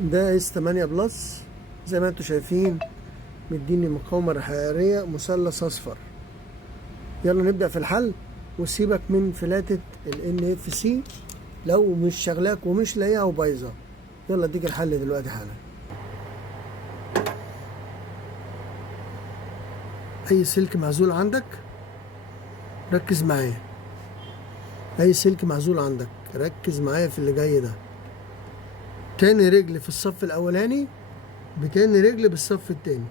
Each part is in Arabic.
ده اس 8 بلس زي ما انتم شايفين، مديني مقاومة حرارية مثلث اصفر. يلا نبدأ في الحل، وسيبك من فلاتة ال NFC لو مش شغلاك ومش لاقيها وبايظة. يلا اديك الحل دلوقتي حالا. اي سلك معزول عندك ركز معايا، اي سلك معزول عندك ركز معايا في اللي جاي ده. تاني رجل في الصف الاولاني بتاني رجل بالصف التاني.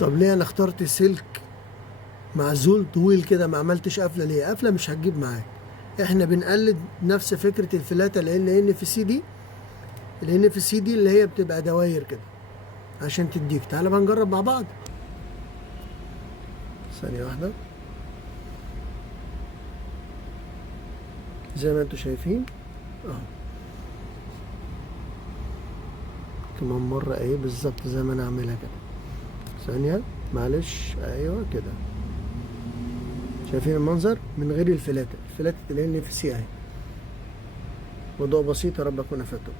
طب ليه انا اخترت سلك معزول طويل كده؟ ما عملتش قفله ليه؟ قفله مش هتجيب معاك. احنا بنقلد نفس فكره الفلاته ال NFC دي. ال NFC دي اللي هي بتبقى دواير كده عشان تديك. تعالى بقى نجرب مع بعض. ثانيه واحده. زي ما انتم شايفين اهو، كمان مره اهي بالظبط زي ما انا عاملها كده. ثانيه معلش، ايوه كده. شايفين المنظر من غير الفلاتة ال NFC اهي. موضوع بسيط، يا رب اكون افدتكم.